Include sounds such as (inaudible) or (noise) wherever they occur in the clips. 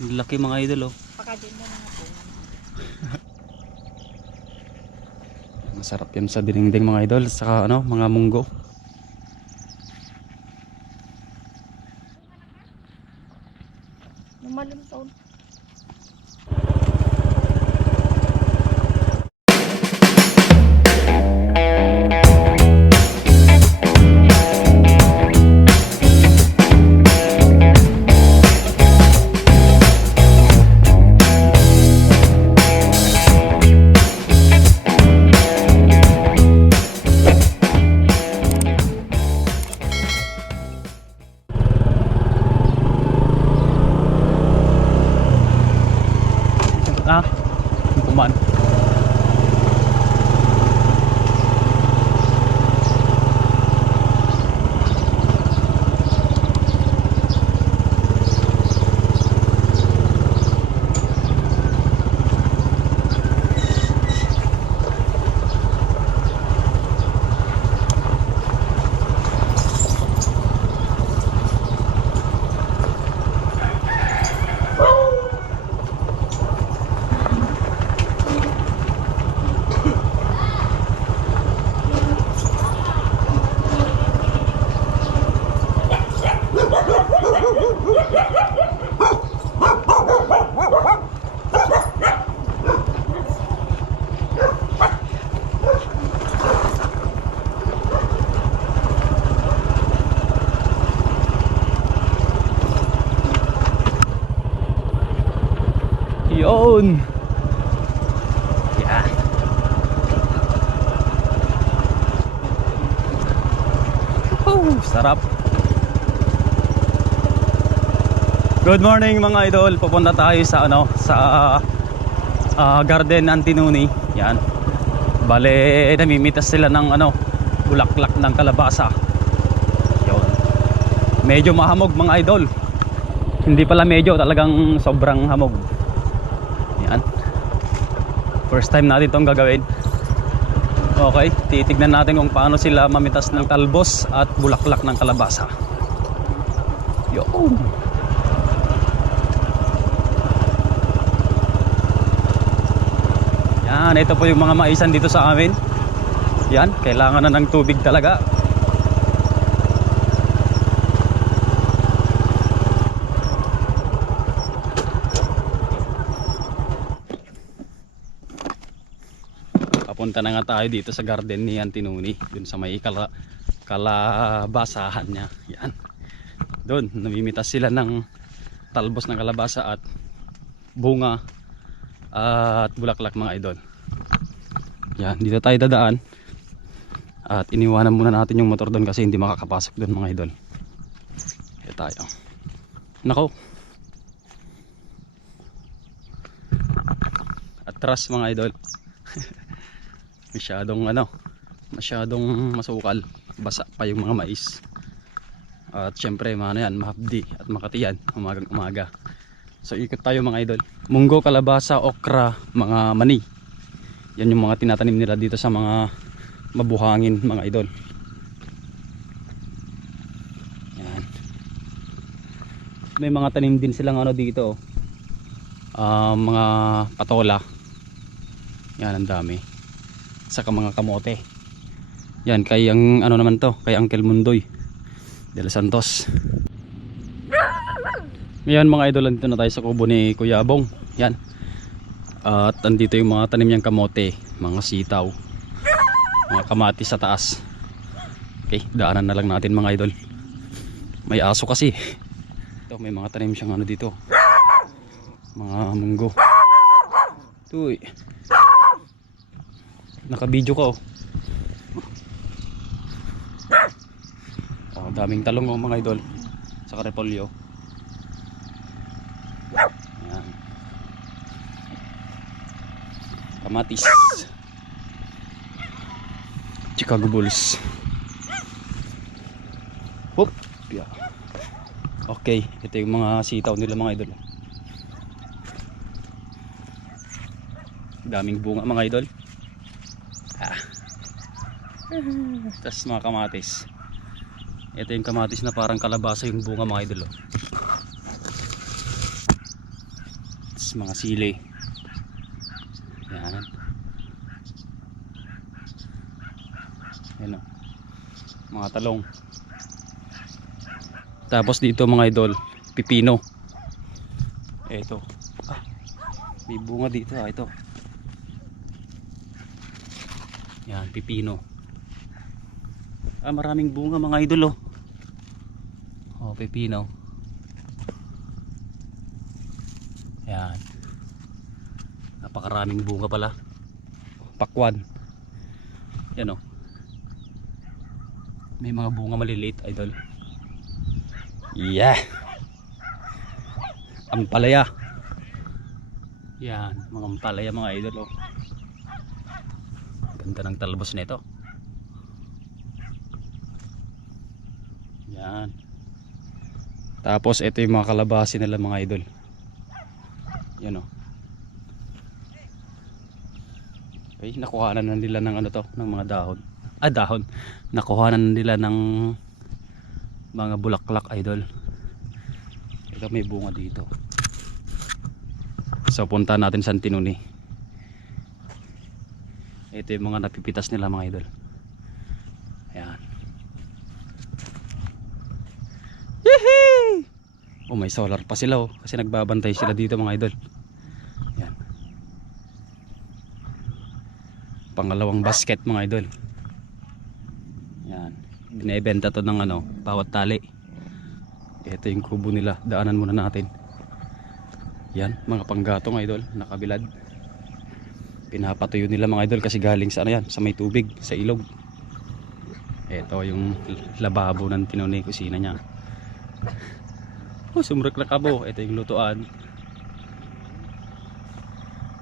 Ang Laki mga idol oh. Baka din mo mga po. Masarap yan sa dinding mga idol. Saka ano, mga munggo. Good morning mga idol. Pupunta tayo sa ano sa ah, Garden Antinuni. Yan. Bale, namimitas sila ng ano bulaklak ng kalabasa. Yun. Medyo mahamog mga idol. Hindi pala medyo, talagang sobrang hamog. Yan. First time natin itong gagawin. Okay, titignan natin kung paano sila mamitas ng talbos at bulaklak ng kalabasa. Yo. Yan, ito po yung mga maisan dito sa amin. Yan, kailangan na ng tubig talaga. Papunta na nga tayo dito sa garden ni Antinuni, dun sa may kala, kalabasahan niya. Yan. Doon, namimitas sila ng talbos ng kalabasa at bunga at bulaklak mga idol. Yan, dito tayo dadaan. At iniwanan muna natin yung motor doon kasi hindi makakapasok doon mga idol. Kaya tayo. Nako. Atras mga idol. (laughs) masyadong ano, masyadong masukal. Basa pa yung mga mais. At syempre, mga ano yan, mahapdi at makatiyan umagang umaga. So ikot tayo mga idol. Munggo, kalabasa, okra, mga mani. Yan yung mga tinatanim nila dito sa mga mabuhangin mga idol. Yan. May mga tanim din silang ano dito. ah, mga patola. Yan ang dami. Saka mga kamote. Yan kay ang ano naman to, kay Uncle Mundoy de los Santos. Ngayon mga idol, nandito na tayo sa kubo ni Kuya Abong. Yan. At andito yung mga tanim niyang kamote, mga sitaw, mga kamatis sa taas. Okay, daanan na lang natin mga idol. May aso kasi. Ito, may mga tanim siyang ano dito. Mga munggo. Tuy. Naka-video ko. Oh, daming talong oh, mga idol. Sa repolyo. Ayan. Kamatis. Chicago Bulls. Hop. Yeah. Okay, ito yung mga sitaw nila mga idol. Daming bunga mga idol. Ah. Tapos mga kamatis. Ito yung kamatis na parang kalabasa yung bunga mga idol. oh. mga sili. Yan. Yan o. Mga talong. Tapos dito mga idol, pipino. Ito. Ah, may bunga dito ah, ito. Yan, pipino. Ah, maraming bunga mga idol oh. Oh, pipino. Yan. Napakaraming bunga pala. Pakwan. Yan oh. May mga bunga maliliit, idol. Yeah. Ampalaya. Yan, mga ampalaya mga idol oh. Ganda ng talbos nito. Yan. Tapos ito yung mga kalabasi nila mga idol. Yan oh. Okay, nakuhanan na nila ng ano to, ng mga dahon. Ah, dahon. Nakuhanan na nila ng mga bulaklak idol. Ito may bunga dito. So punta natin sa Tinuni. Ito yung mga napipitas nila mga idol. Ayan. Yehey! Oh, may solar pa sila oh. Kasi nagbabantay sila dito mga idol. Yan. Pangalawang basket mga idol. Binebenta to ng ano, bawat tali. Ito yung kubo nila. Daanan muna natin. Yan, mga panggatong idol, nakabilad. Pinapatuyo nila mga idol kasi galing sa ano yan, sa may tubig, sa ilog. Ito yung lababo ng tinunay kusina niya. Oh, sumrek na kabo. Ito yung lutuan.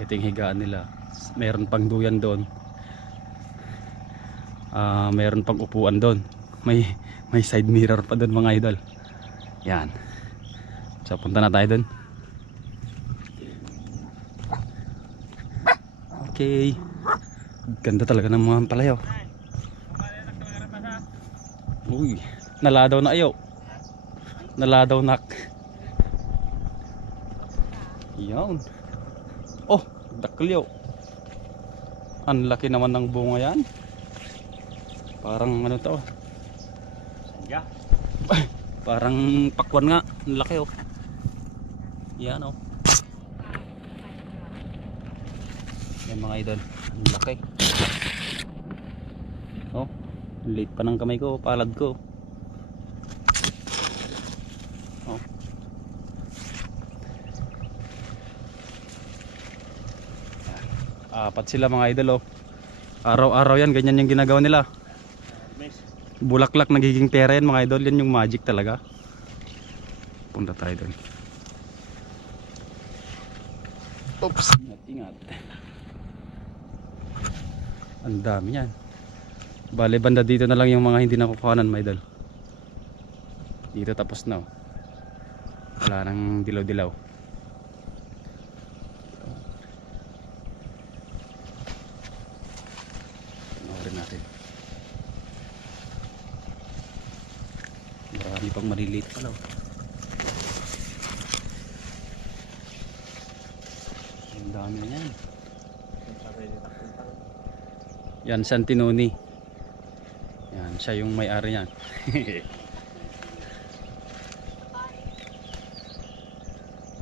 Ito yung higaan nila. Meron pang duyan doon. Ah, meron pang upuan doon. May may side mirror pa doon mga idol. Yan. So punta na tayo doon. Okay. Ganda talaga ng mga palayaw. Uy, naladaw na ayo. Naladaw nak. Yan. Oh, daklyo. Ang laki naman ng bunga yan. Parang ano to? Sangga. Parang pakwan nga. Ang laki oh. Yan oh. Yan mga idol. Ang laki. Oh. Late pa ng kamay ko. Palad ko. Oh. Apat sila mga idol oh. Araw-araw yan. Ganyan yung ginagawa nila. Bulaklak nagiging pera yan mga idol. Yan yung magic talaga. Punta tayo doon. Oops. Ingat, ingat. Ang dami yan. Bale, banda dito na lang yung mga hindi nakukuhanan mga idol. Dito tapos na. oh. Wala nang dilaw-dilaw. Panoorin natin. Marami pang maliliit pala. oh. Ang dami na yan. Yan, Santinoni. Yan, siya yung may-ari yan. (laughs)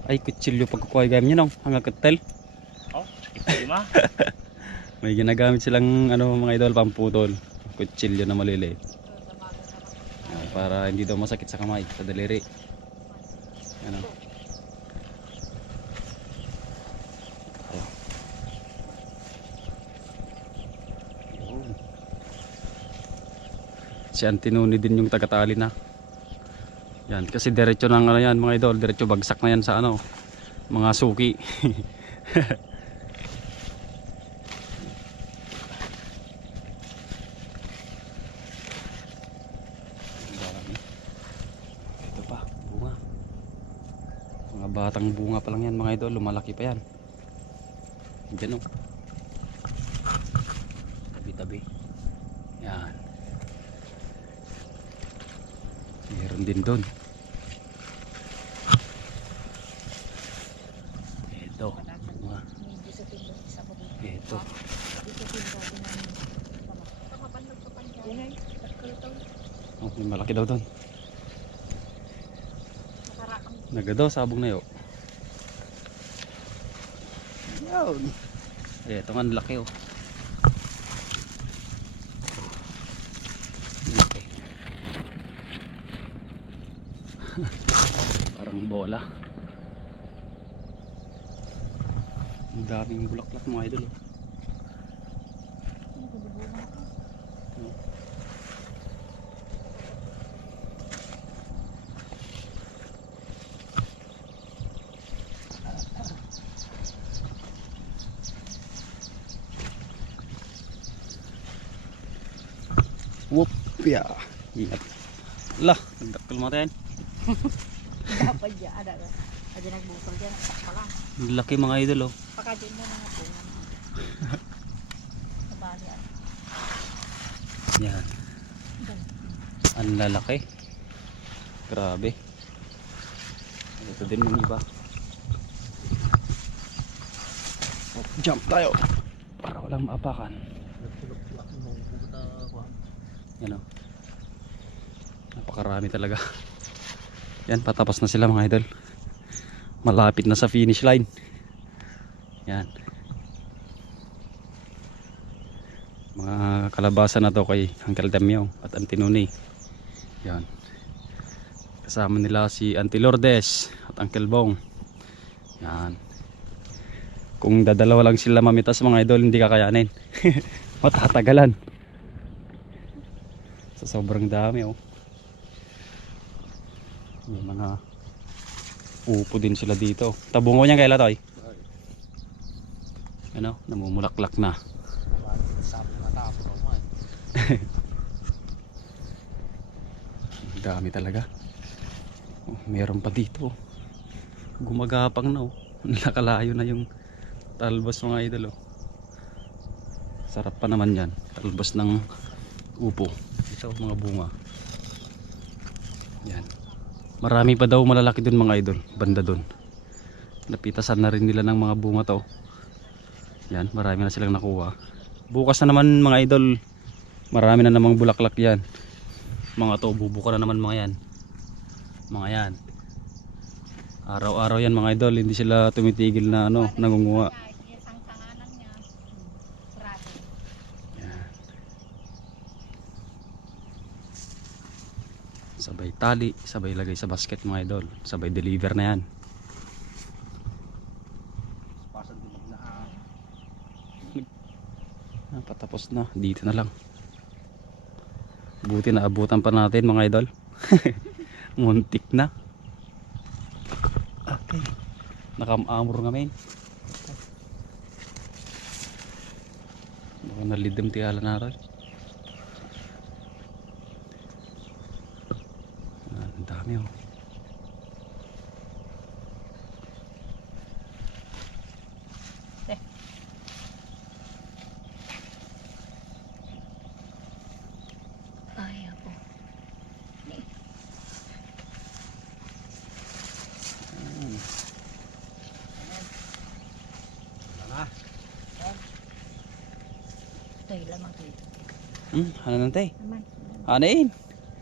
Ay, kutsilyo pagkukuha gamit nyo nung hanggang katel. Oh, lima. (laughs) May ginagamit silang ano mga idol pamputol. Kutsilyo na maliliit. Yan, para hindi daw masakit sa kamay, sa daliri. Ano? Si Antinoni din yung tagatali na. Yan, kasi diretso ng ano yan mga idol, diretso bagsak na yan sa ano, mga suki. (laughs) Ito pa, bunga. Mga batang bunga pa lang yan mga idol, lumalaki pa yan. Diyan o. Tabi-tabi. Yan. meron din doon ito ito oh, may malaki daw doon naga daw sabog na yun. Yun. Ito nga laki oh. Parang bola. Ang daming bulaklak mga idol oh. Whoop, ya. Ingat. Lah, nagdakkel mo tayo. (laughs) Dapat dyan. Ada ba? Ada nagbukol dyan. Pala. Ang laki mga idol oh. Pakadyan mo mga bunga mo. (laughs) Sa bali ah. Yan. Ang lalaki. Grabe. Ito din yung iba. Oh, jump tayo. Para walang maapakan. Yan o. Napakarami talaga. (laughs) Yan, patapos na sila mga idol. Malapit na sa finish line. Yan. Mga kalabasa na to kay Uncle Damyo at Auntie Nuni. Yan. Kasama nila si Auntie Lourdes at Uncle Bong. Yan. Kung dadalawa lang sila mamitas mga idol, hindi kakayanin. (laughs) Matatagalan. Sa sobrang dami oh. May mga upo din sila dito. Tabungo niya kay Latoy. Ano, namumulaklak na. Ang (laughs) dami talaga. Oh, meron pa dito. Gumagapang na oh. (laughs) Nakalayo na yung talbos mga idol oh. Sarap pa naman yan. Talbos ng upo. Ito mga bunga. Yan. Marami pa daw malalaki dun mga idol. Banda dun. Napitasan na rin nila ng mga bunga to. Yan, marami na silang nakuha. Bukas na naman mga idol, marami na namang bulaklak yan. Mga to, bubuka na naman mga yan. Mga yan. Araw-araw yan mga idol, hindi sila tumitigil na ano, nangunguha. Yung sangsanganan niya. Sarado. Yan. Sabay tali, sabay lagay sa basket mga idol. Sabay deliver na yan. Ah, patapos na. Dito na lang. Buti na abutan pa natin mga idol. (laughs) Muntik na. Okay. Nakamamor nga men. Baka nalidem ti ala naroy. Ah, Ang dami oh. Ay, ako. Ito yung lamang dito. Hmm, ano nante? Naman. Anain.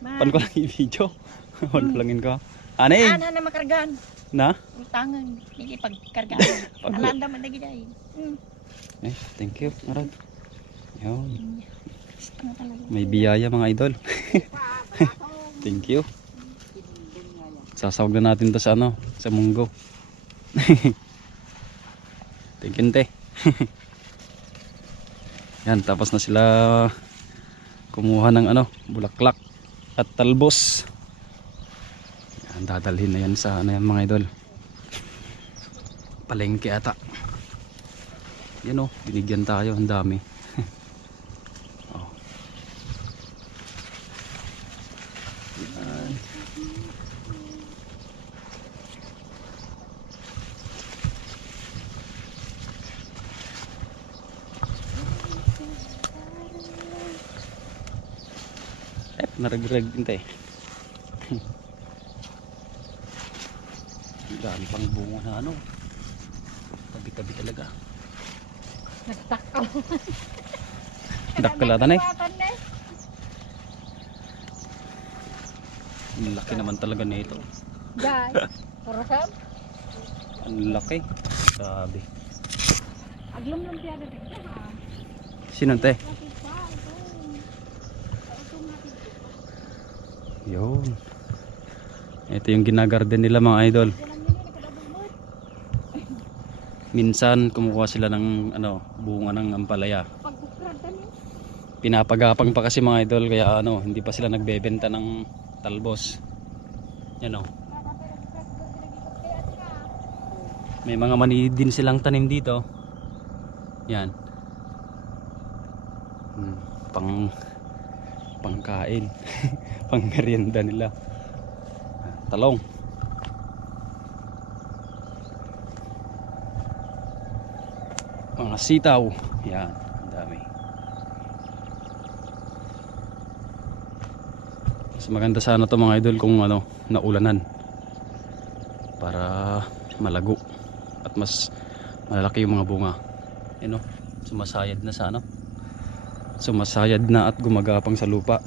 Man. Pan ko lang i-video. (laughs) Pan ko langin ko. Anain. Ana na makargaan. Na? Ang tangan. Hindi pagkargaan. (laughs) Pag- Alanda man dagi dai. Hmm. Eh, thank you. Arad. Yun. Talaga. May biyaya mga idol. (laughs) thank you. Sasawag na natin to sa ano, sa munggo. (laughs) thank you, te. (laughs) Yan, tapos na sila kumuha ng ano, bulaklak at talbos. Yan, dadalhin na yan sa ano yan mga idol. Palengke ata. Yan oh, binigyan tayo, ang dami. Tayo. Ang dami pang bunga na ano. Tabi-tabi talaga. Nagtakaw. Dakkalatan eh. Ang laki naman talaga nito. Guys, (laughs) purasan. Ang laki. Grabe. Aglom lang siya dito. ha? Sino te? Lapit pa, ito. Ito natin. Yun. Ito yung ginagarden nila mga idol. Minsan kumukuha sila ng ano, bunga ng ampalaya. Pinapagapang pa kasi mga idol kaya ano, hindi pa sila nagbebenta ng talbos. Yan oh. May mga mani din silang tanim dito. Yan. Hmm, pang pangkain. (laughs) pang merienda nila. Talong. Mga sitaw. Yan, ang dami. Mas maganda sana to mga idol kung ano, naulanan. Para malago at mas malalaki yung mga bunga. Yan o, sumasayad na sa ano. Sumasayad na at gumagapang sa lupa.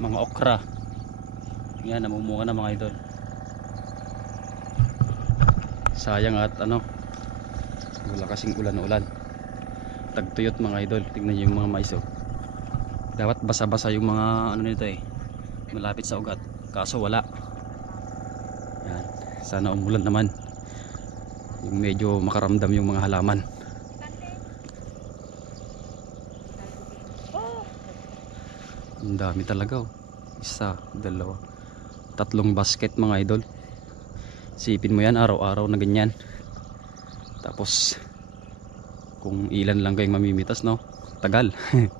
Mga okra. Yan, namumunga na mga idol. Sayang at ano, wala kasing ulan-ulan. Tagtuyot mga idol. Tingnan niyo yung mga mais oh. Dapat basa-basa yung mga ano nito eh. Malapit sa ugat. Kaso wala. Sana umulan naman. Yung medyo makaramdam yung mga halaman. Ang dami talaga oh. Isa, dalawa, tatlong basket mga idol. Sipin mo yan araw-araw na ganyan. Tapos kung ilan lang kayong mamimitas no tagal (laughs)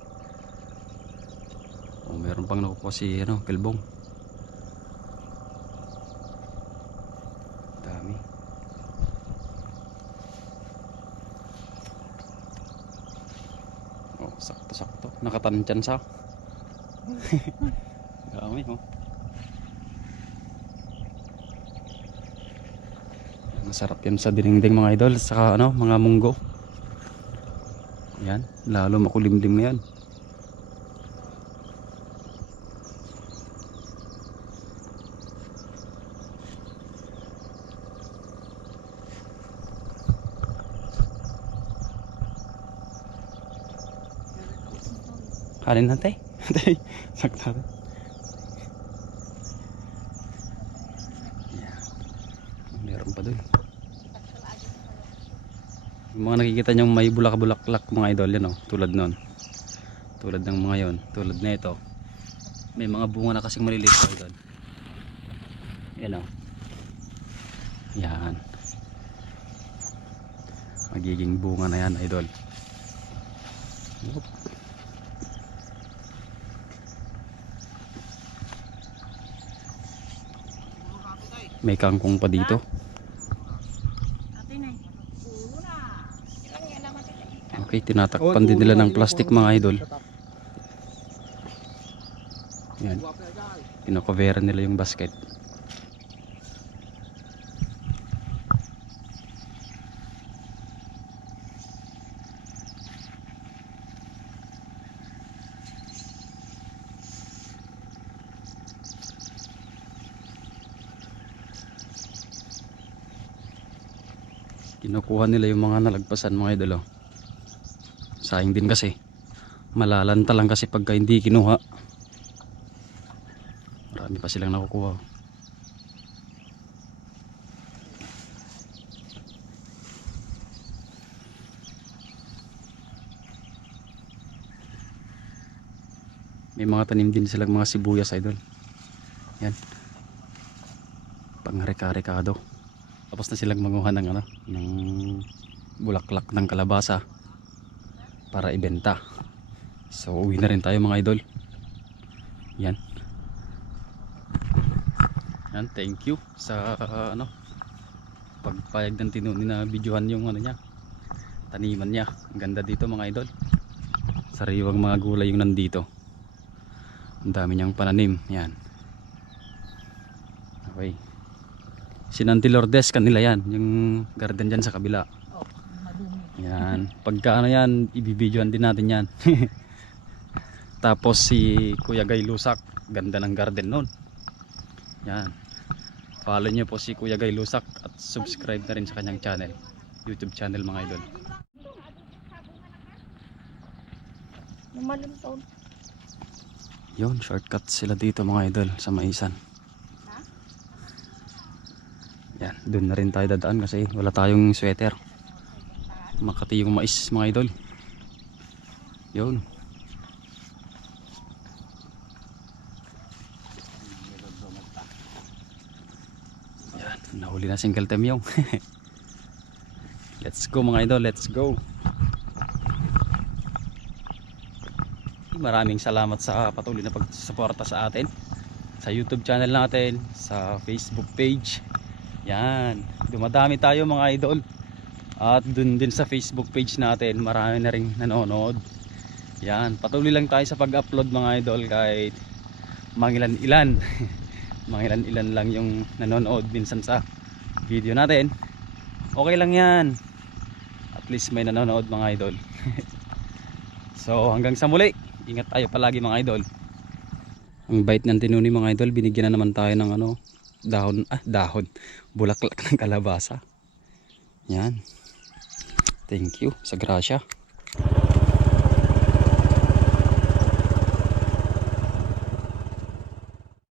o meron pang nakukuha si ano kelbong dami oh sakto sakto nakatansyan sa dami (laughs) oh. Masarap yan sa dinengdeng mga idol. Saka ano mga munggo. Yan, lalo makulimlim yan. Kanin natin. Tay, (laughs) sakta. Yan. Meron pa dun. Yung mga nakikita nyo may bulak-bulaklak mga idol yan o, tulad nun. Tulad ng mga yon, tulad na ito. May mga bunga na kasing maliliit mga idol. Yan o. Yan. Magiging bunga na yan idol. Yup. May kangkong pa dito. Okay, tinatakpan din nila ng plastic mga idol. Yan. Pinakoveran nila yung basket. Kinukuha nila yung mga nalagpasan mga idol. Sayang din kasi. Malalanta lang kasi pagka hindi kinuha. Marami pa silang nakukuha. May mga tanim din silang mga sibuyas idol. Yan. Pang-reka-rekado. Tapos na silang manguha ng ano, ng bulaklak ng kalabasa para ibenta. So uwi na rin tayo mga idol. Yan. Yan, thank you sa uh, ano pagpayag ng tinuni na videohan yung ano niya. Taniman niya. Ganda dito mga idol. Sariwang mga gulay yung nandito. Ang dami niyang pananim. Yan. Okay. Si Nanti Lourdes kanila yan. Yung garden dyan sa kabila. Oh. Yan. Pagka ano yan, ibibidyoan din natin yan. (laughs) Tapos si Kuya Gay Lusak, ganda ng garden nun. Yan. Follow nyo po si Kuya Gay Lusak at subscribe na rin sa kanyang channel. YouTube channel mga idol. Lumalun taon. Yun, shortcut sila dito mga idol sa Maisan. Yan, doon na rin tayo dadaan kasi wala tayong sweater. Makati yung mais mga idol. Yun. Yan, nahuli na single time yung. (laughs) let's go mga idol, let's go. Maraming salamat sa patuloy na pagsuporta sa atin sa YouTube channel natin, sa Facebook page. Yan, dumadami tayo mga idol. At dun din sa Facebook page natin, marami na rin nanonood. Yan, patuloy lang tayo sa pag-upload mga idol kahit mangilan-ilan. mangilan-ilan (laughs) lang yung nanonood minsan sa video natin. Okay lang yan. At least may nanonood mga idol. (laughs) so hanggang sa muli, ingat tayo palagi mga idol. Ang bait ng tinuni mga idol, binigyan na naman tayo ng ano, dahon, ah dahon, bulaklak ng kalabasa. Yan. Thank you sa grasya.